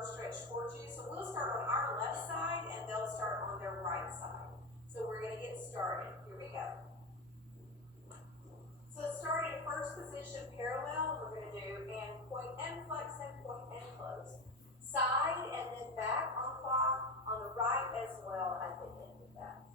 bar stretched towards you. So we'll start on our left side and they'll start on their right side. So we're gonna get started. Here we go. So start in first position parallel. We're gonna do and point and flex and point and close. Side and then back on clock on the right as well at the end of that.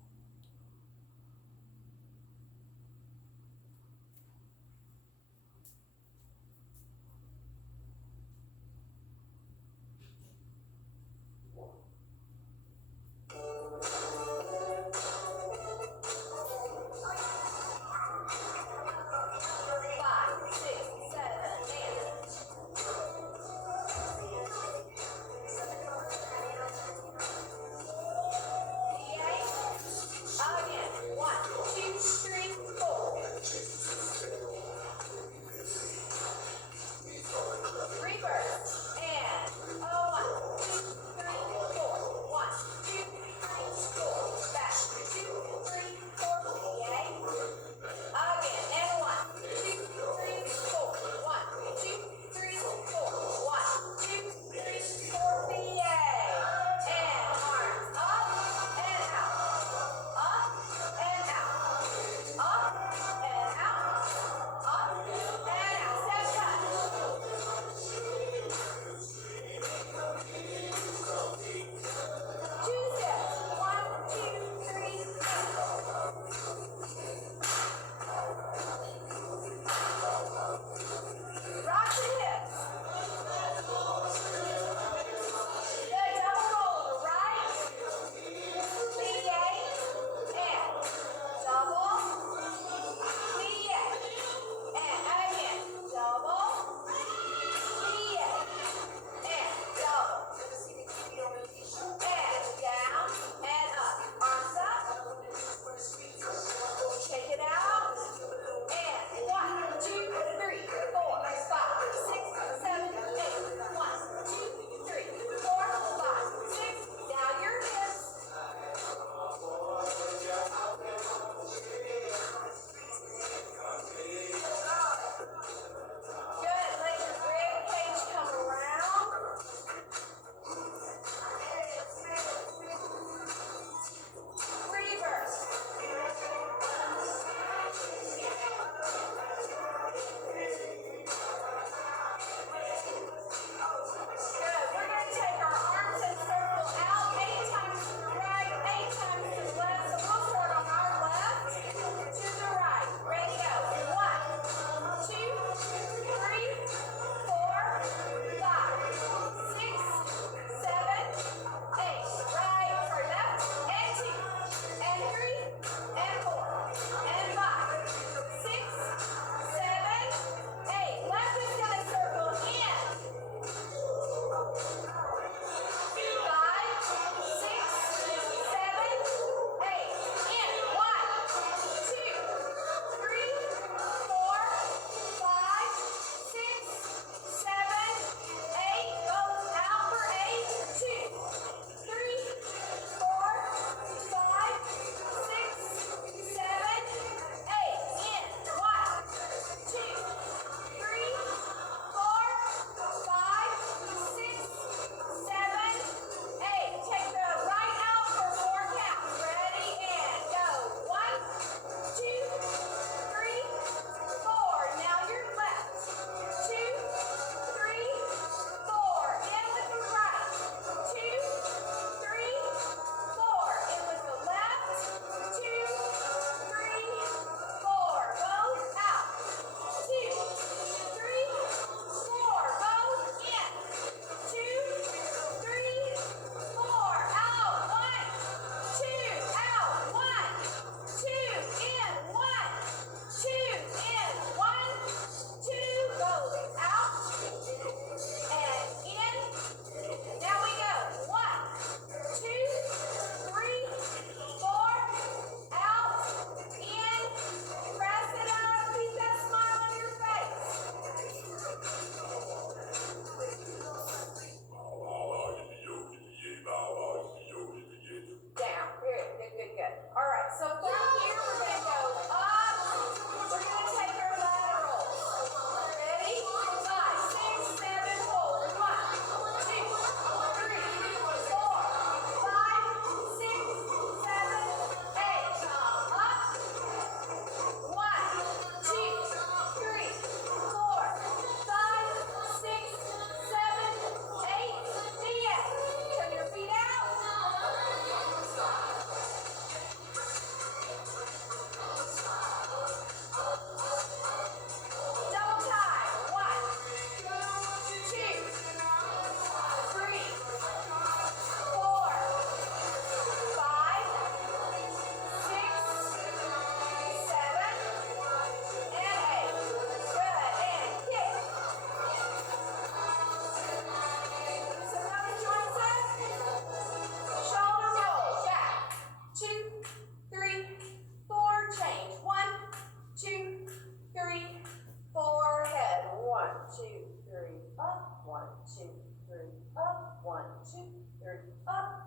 1, 2, 3, up.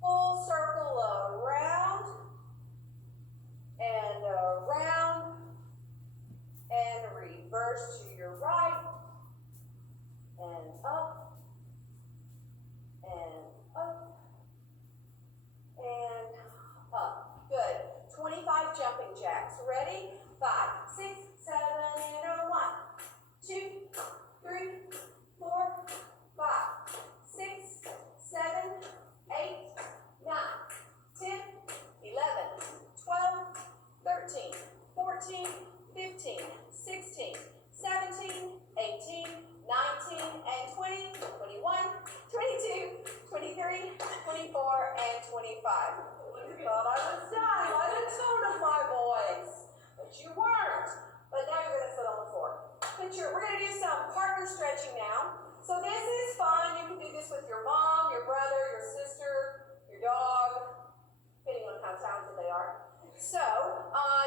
Full circle around and around and reverse to your right and up and up and up. Good. 25 jumping jacks. Ready? 5, 6, 7, and 1, 2, 3, 4, 5, 6, 7, 8, 9, 10, 11, 12, 13, 14, 15, 16, 17, 18, 19, and 20, 21, 22, 23, 24, and 25. You thought I was done by the tone of my voice, but you weren't. But now you're going to sit on the floor. We're going to do some partner stretching now. So this is fun. You can do this with your mom, your brother, your sister, your dog, depending on how talented they are. So,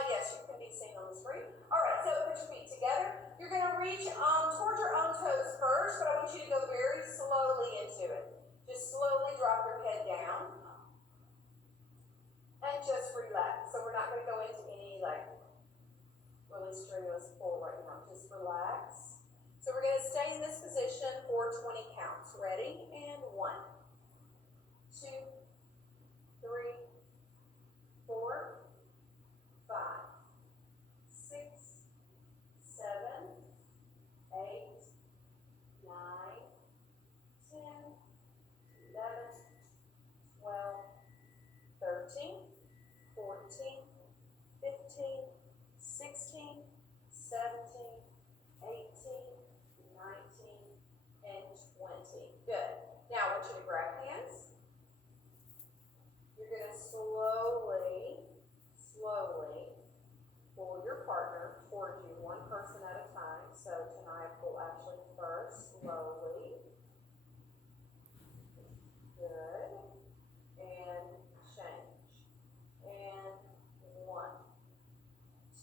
yes, you can be seen on the screen. All right, so put your feet together. You're going to reach towards your own toes first, but I want you to go very slowly into it. Just slowly drop your head down. And just relax. So we're not going to go into any, really strenuous pull right now. Just relax. So we're going to stay in this position for 20 counts. Ready? And 1, 2, 3, 4, 5, 6, 7, 8, 9, 10, 11, 12, 13, 14, 15, 16, 17, 18, 19, and 20. Good. Now I want you to grab hands. You're going to slowly pull your partner toward you, one person at a time. So tonight pull Ashley first, slowly. Good. And change. And 1,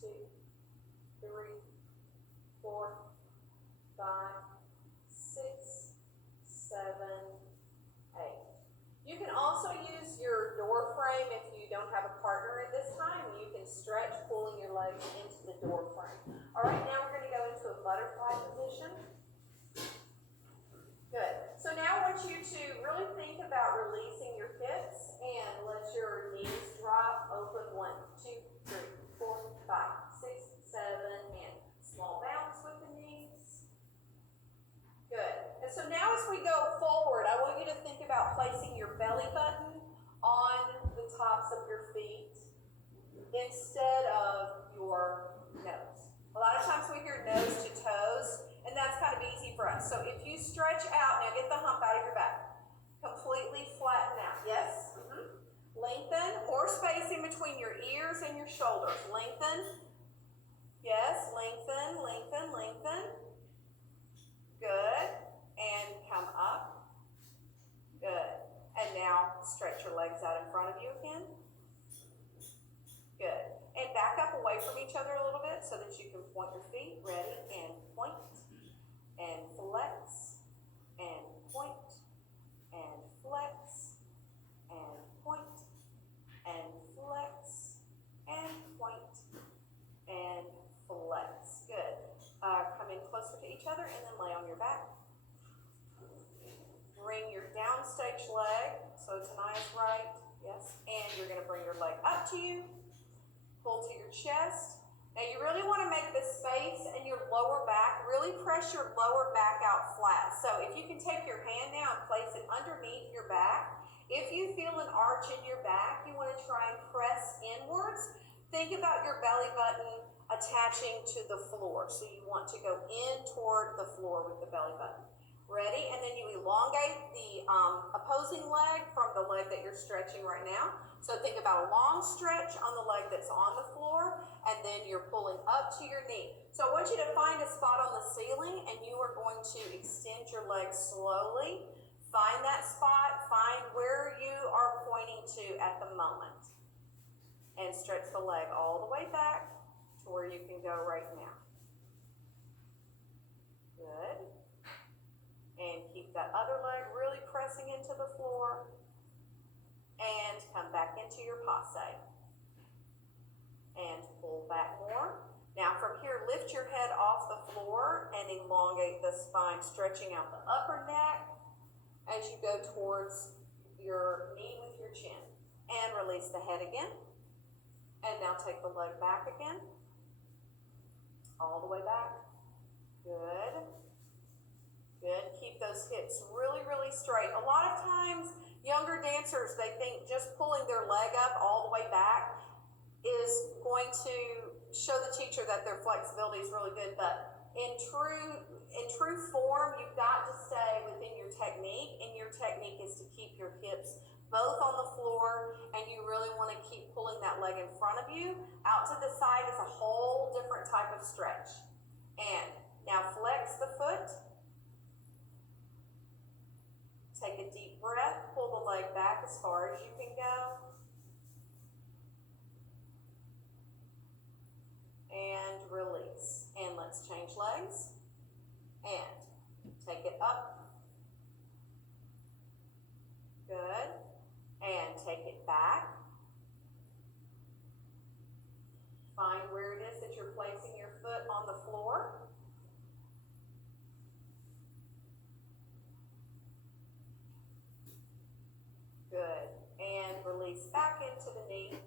2, 3, 4, 5, 6, 7, 8. You can also use your door frame if you don't have a partner at this time. You can stretch, pulling your legs into the door frame. All right, now we're going to go into a butterfly position. Good. So now I want you to really think about releasing your hips and let your knees drop. Open 1, 2, 3, 4, 5, 6, 7, and small bounce with the knees. Good. And so now as we go forward, I want you to think about placing your belly button on the tops of your feet instead of your nose. A lot of times we hear nose to toes, and that's kind of easy for us. So if you stretch out, now get the hump out of your back. Completely flatten out. Yes? Lengthen. More space in between your ears and your shoulders. Lengthen. Yes, lengthen, lengthen, lengthen. Good. And come up. Good. And now stretch your legs out in front of you again. Good. And back up away from each other a little bit so that you can point your feet. Ready? And point. And flex. And point. And flex. And point. And flex. And point. And flex. Good. Come in closer to each other and then lay on your back. Bring your downstage leg, so to nice right, yes, and you're going to bring your leg up to you, pull to your chest. Now you really want to make the space in your lower back, really press your lower back out flat. So if you can take your hand now and place it underneath your back. If you feel an arch in your back, you want to try and press inwards. Think about your belly button attaching to the floor. So you want to go in toward the floor with the belly button. Ready? And then you elongate the opposing leg from the leg that you're stretching right now. So think about a long stretch on the leg that's on the floor, and then you're pulling up to your knee. So I want you to find a spot on the ceiling, and you are going to extend your legs slowly. Find that spot, find where you are pointing to at the moment, and stretch the leg all the way back to where you can go right now. Good. And keep that other leg really pressed pressing into the floor, and come back into your passe. And pull back more. Now from here, lift your head off the floor and elongate the spine, stretching out the upper neck as you go towards your knee with your chin. And release the head again. And now take the leg back again. All the way back. Good. Good. Keep those hips really, really straight. A lot of times, younger dancers, they think just pulling their leg up all the way back is going to show the teacher that their flexibility is really good, but in true form, you've got to stay within your technique, and your technique is to keep your hips both on the floor, and you really want to keep pulling that leg in front of you. Out to the side is a whole different type of stretch. And now flex the foot. Take a deep breath, pull the leg back as far as you can go. And release. And let's change legs. And take it up. Good. And take it back. Find where it is that you're placing your foot on the floor. Good. And release back into the knee.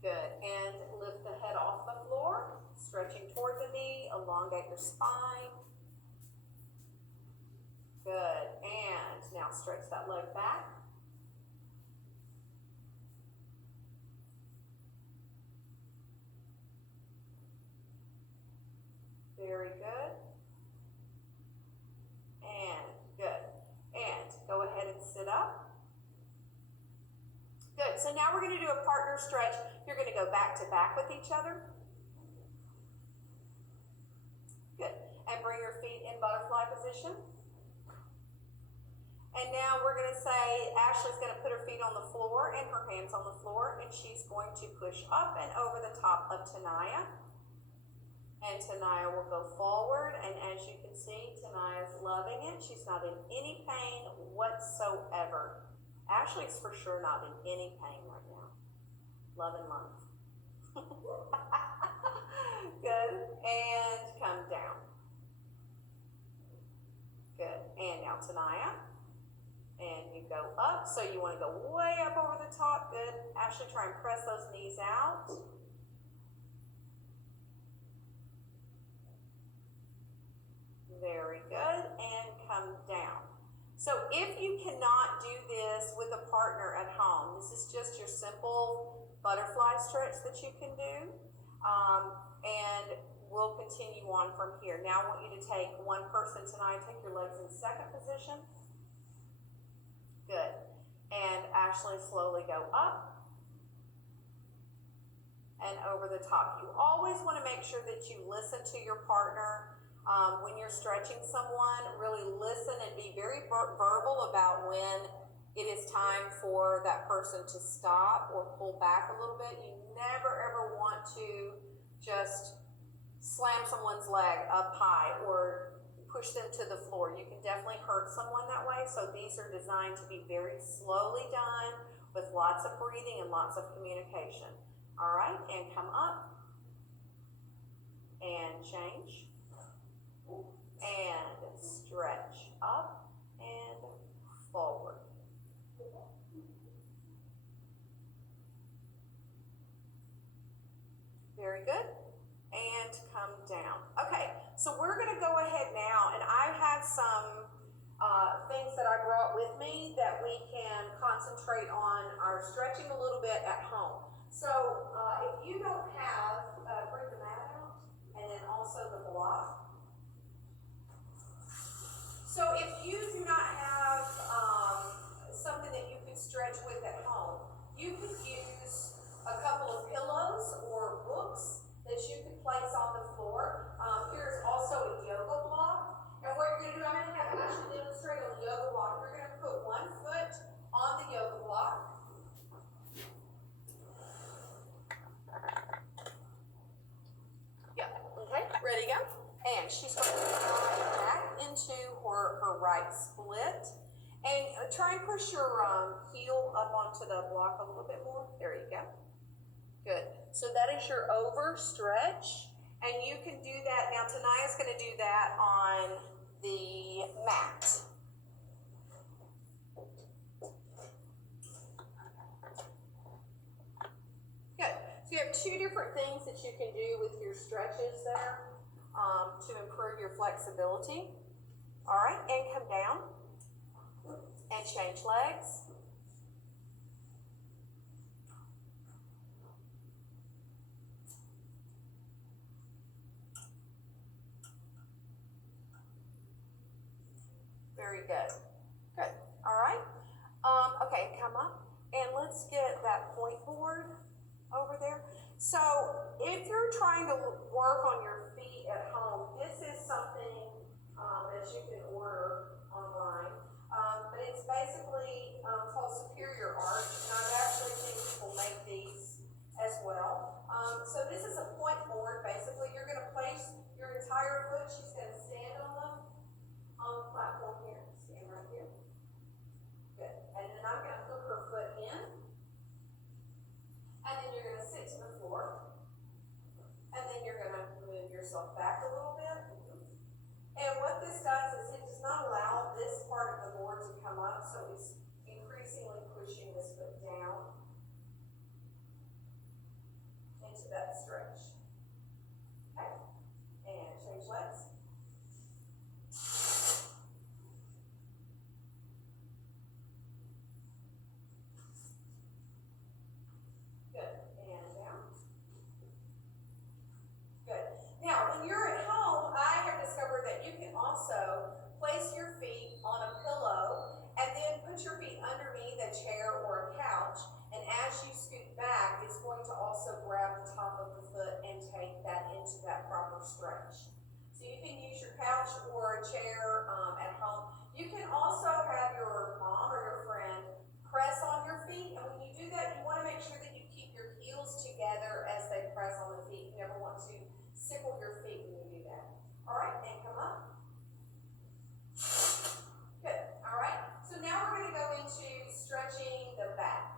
Good. And lift the head off the floor, stretching toward the knee, elongate your spine. Good. And now stretch that leg back. Very good. And good. And go ahead and sit up. Good. So now we're going to do a partner stretch. You're going to go back to back with each other. Good. And bring your feet in butterfly position. And now we're going to say, Ashley's going to put her feet on the floor and her hands on the floor, and she's going to push up and over the top of Tanaya. And Tanaya will go forward, and as you can see, Tanaya's loving it. She's not in any pain whatsoever. Ashley's for sure not in any pain right now. Love and month. Good. And come down. Good. And now Tanaya. And you go up. So you want to go way up over the top. Good. Ashley, try and press those knees out. Very good. And come down. So if you cannot do this with a partner at home, this is just your simple butterfly stretch that you can do. And we'll continue on from here. Now I want you to take one person tonight, take your legs in second position. Good. And Ashley, slowly go up and over the top. You always want to make sure that you listen to your partner. When you're stretching someone, really listen and be very verbal about when it is time for that person to stop or pull back a little bit. You never ever want to just slam someone's leg up high or push them to the floor. You can definitely hurt someone that way. So these are designed to be very slowly done with lots of breathing and lots of communication. All right, and come up and change. And stretch up and forward. Very good. And come down. Okay, so we're going to go ahead now, and I have some things that I brought with me that we can concentrate on our stretching a little bit at home. So if you don't have, bring the mat out, and then also the block. So if you do not have something that you can stretch with at home, you could use a couple of pillows or books that you could place on the floor. Here's also a yoga block. And what you're going to do, I'm going to have Ashley demonstrate on the yoga block. We're going to put one foot on the yoga block. Yeah, okay, ready to go? And she's going to slide back into horizontal. right split. And try and push your heel up onto the block a little bit more. There you go. Good. So that is your over stretch. And you can do that. Now Tanaya's going to do that on the mat. Good. So you have two different things that you can do with your stretches there to improve your flexibility. All right, and come down and change legs. Very good. Good. All right. Okay, come up and let's get that point board over there. So if you're trying to work on your feet at home, this is something that you can order online. But it's basically called Superior Arch, and I've actually seen people make these as well. So this is a point board. Basically, you're going to place your entire foot. She's going to stand on the platform here. Stand right here. Good. And then I'm going to hook her foot in. And then you're going to sit to the floor. And then you're going to move yourself back a little bit. And what this does is it does not allow this part of the board to come up, so it's increasingly pushing this foot down into that stretch. Okay. And change legs. Good. And down. Good. Now, when you're at home, I have discovered that you can also place your feet on a pillow and then put your feet underneath a chair or a couch. And as you scoot back, it's going to also grab the top of the foot and take that into that proper stretch. So you can use your couch or a chair at home. You can also have your mom or your friend press on your feet. And when you do that, you want to make sure that you keep your heels together as they press on the feet. You never want to sickle your feet when you do that. All right, and come up. Good. All right. So now we're going to go into stretching the back.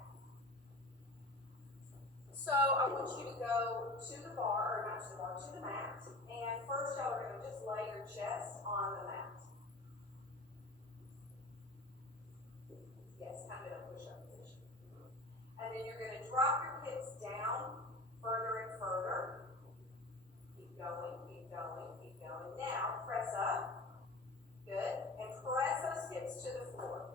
So I want you to go to the bar, or not to the bar, to the mat. And first y'all are going to just lay your chest on the mat. Yes, kind of a push-up position. And then you're going to drop your hips down further and further. Keep going, keep going, keep going. Now, press up. Good. And press those hips to the floor.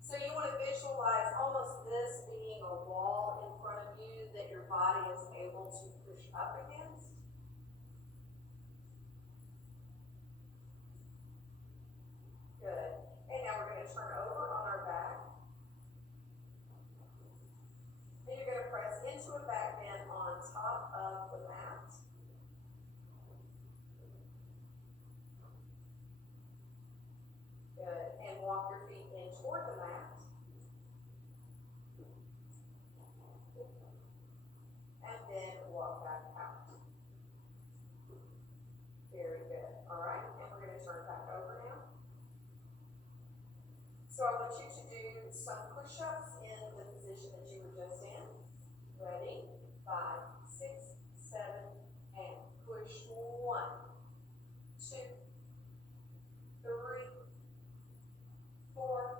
So you want to visualize almost this being a wall in front of you that your body is able to push up against. Good. And now we're going to turn over on our back. And you're going to press into a back bend on top of the mat. Good. And walk your feet in toward the mat. And then walk back out. Very good. All right. And we're going to turn back over now. So I want you to do some push-ups in the position that you were just in. Ready? 5, 6, 7, and push. 1, 2, 3, 4,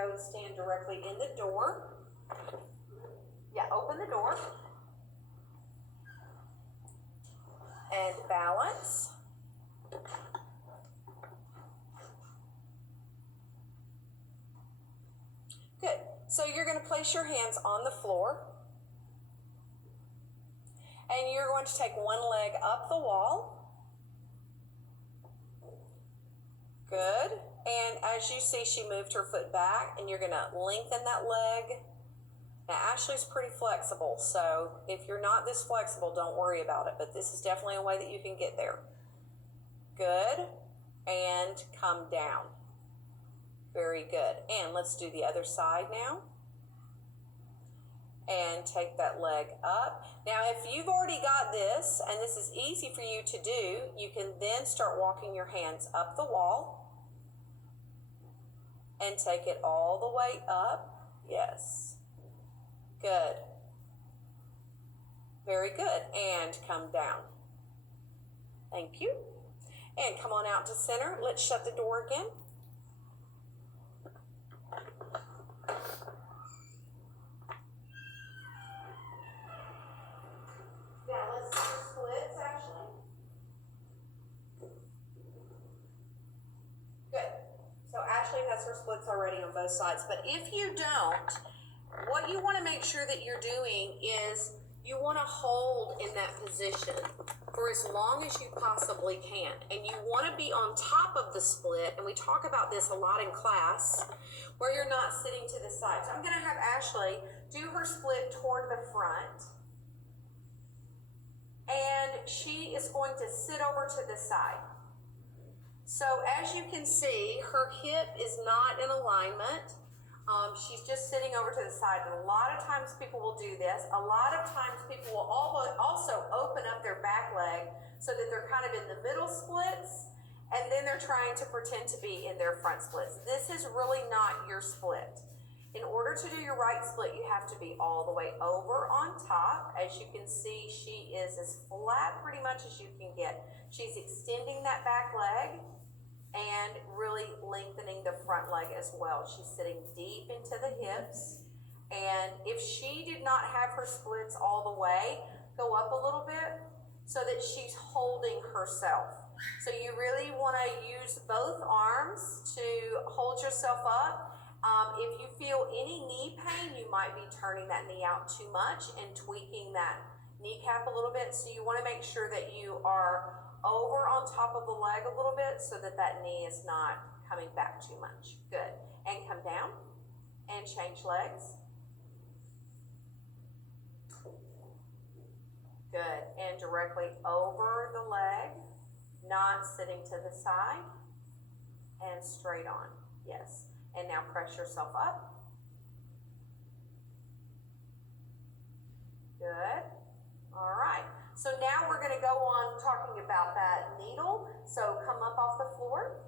go and stand directly in the door. Yeah, open the door. And balance. Good. So you're going to place your hands on the floor. And you're going to take one leg up the wall. Good. And as you see, she moved her foot back, and you're going to lengthen that leg. Now, Ashley's pretty flexible, so if you're not this flexible, don't worry about it. But this is definitely a way that you can get there. Good. And come down. Very good. And let's do the other side now. And take that leg up. Now, if you've already got this, and this is easy for you to do, you can then start walking your hands up the wall and take it all the way up. Yes. Good. Very good. And come down. Thank you. And come on out to center. Let's shut the door again. Now let's do splits, actually. Good. So Ashley has her splits already on both sides. But if you don't, what you want to make sure that you're doing is you want to hold in that position for as long as you possibly can. And you want to be on top of the split. And we talk about this a lot in class, where you're not sitting to the side. So I'm going to have Ashley do her split toward the front. And she is going to sit over to the side. So as you can see, her hip is not in alignment. She's just sitting over to the side. And a lot of times people will do this. A lot of times people will also open up their back leg so that they're kind of in the middle splits, and then they're trying to pretend to be in their front splits. This is really not your split. In order to do your right split, you have to be all the way over on top. As you can see, she is as flat pretty much as you can get. She's extending that back leg and really lengthening the front leg as well. She's sitting deep into the hips. And if she did not have her splits all the way, go up a little bit so that she's holding herself. So you really want to use both arms to hold yourself up. If you feel any knee pain, you might be turning that knee out too much and tweaking that kneecap a little bit. So you want to make sure that you are over on top of the leg a little bit so that that knee is not coming back too much. Good. And come down and change legs. Good. And directly over the leg, not sitting to the side, and straight on. Yes. And now press yourself up. Good. All right. So now we're going to go on talking about that needle. So come up off the floor.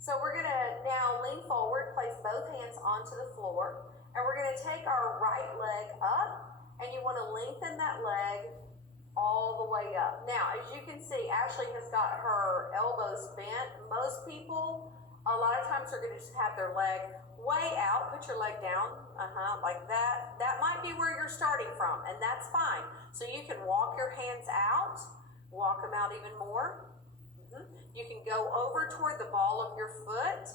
So we're going to now lean forward, place both hands onto the floor, and we're going to take our right leg up, and you want to lengthen that leg all the way up. Now, as you can see, Ashley has got her elbows bent. Most people, a lot of times, are going to just have their leg way out. Put your leg down, like that. That might be where you're starting from, and that's fine. So you can walk your hands out, walk them out even more. You can go over toward the ball of your foot,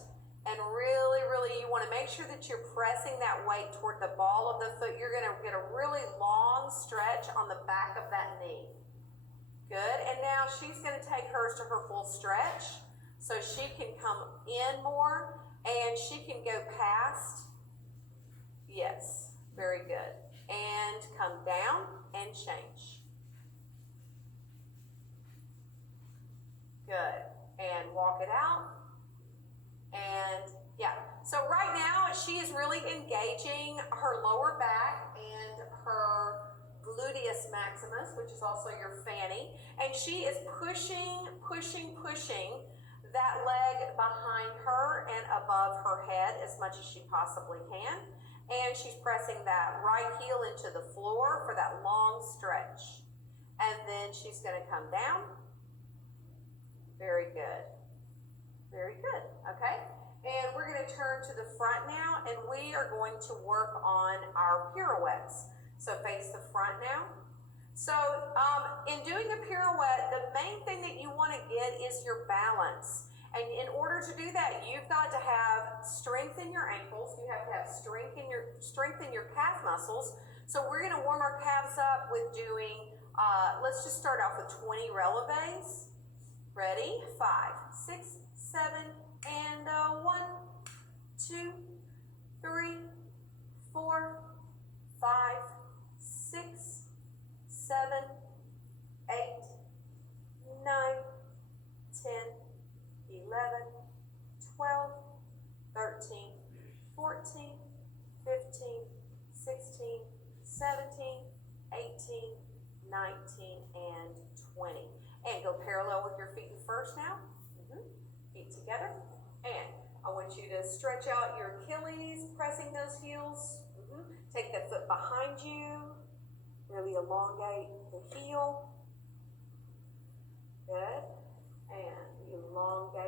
and really, you want to make sure that you're pressing that weight toward the ball of the foot. You're going to get a really long stretch on the back of that knee. Good, and now she's going to take hers to her full stretch. So she can come in more, and she can go past. Yes, very good. And come down and change. Good. And walk it out. And yeah. So right now, she is really engaging her lower back and her gluteus maximus, which is also your fanny. And she is pushing that leg behind her and above her head as much as she possibly can. And she's pressing that right heel into the floor for that long stretch. And then she's going to come down. Very good. Very good. Okay. And we're going to turn front now, and we are going to work on our pirouettes. So face the front now. So in doing a pirouette, the main thing that you want to get is your balance. And in order to do that, you've got to have strength in your ankles. You have to have strength in your calf muscles. So we're going to warm our calves up with doing, let's just start off with 20 releves. Ready? 5, 6, 7, and 1, 2, 3, 4, 5, 6, 7, 8, 9, 10, 11, 12, 13, 14, 15, 16, 17, 18, 19, and 20. And go parallel with your feet first now. Feet together. And I want you to stretch out your Achilles, pressing those heels. Take that foot behind you. Really elongate the heel. Good. And elongate.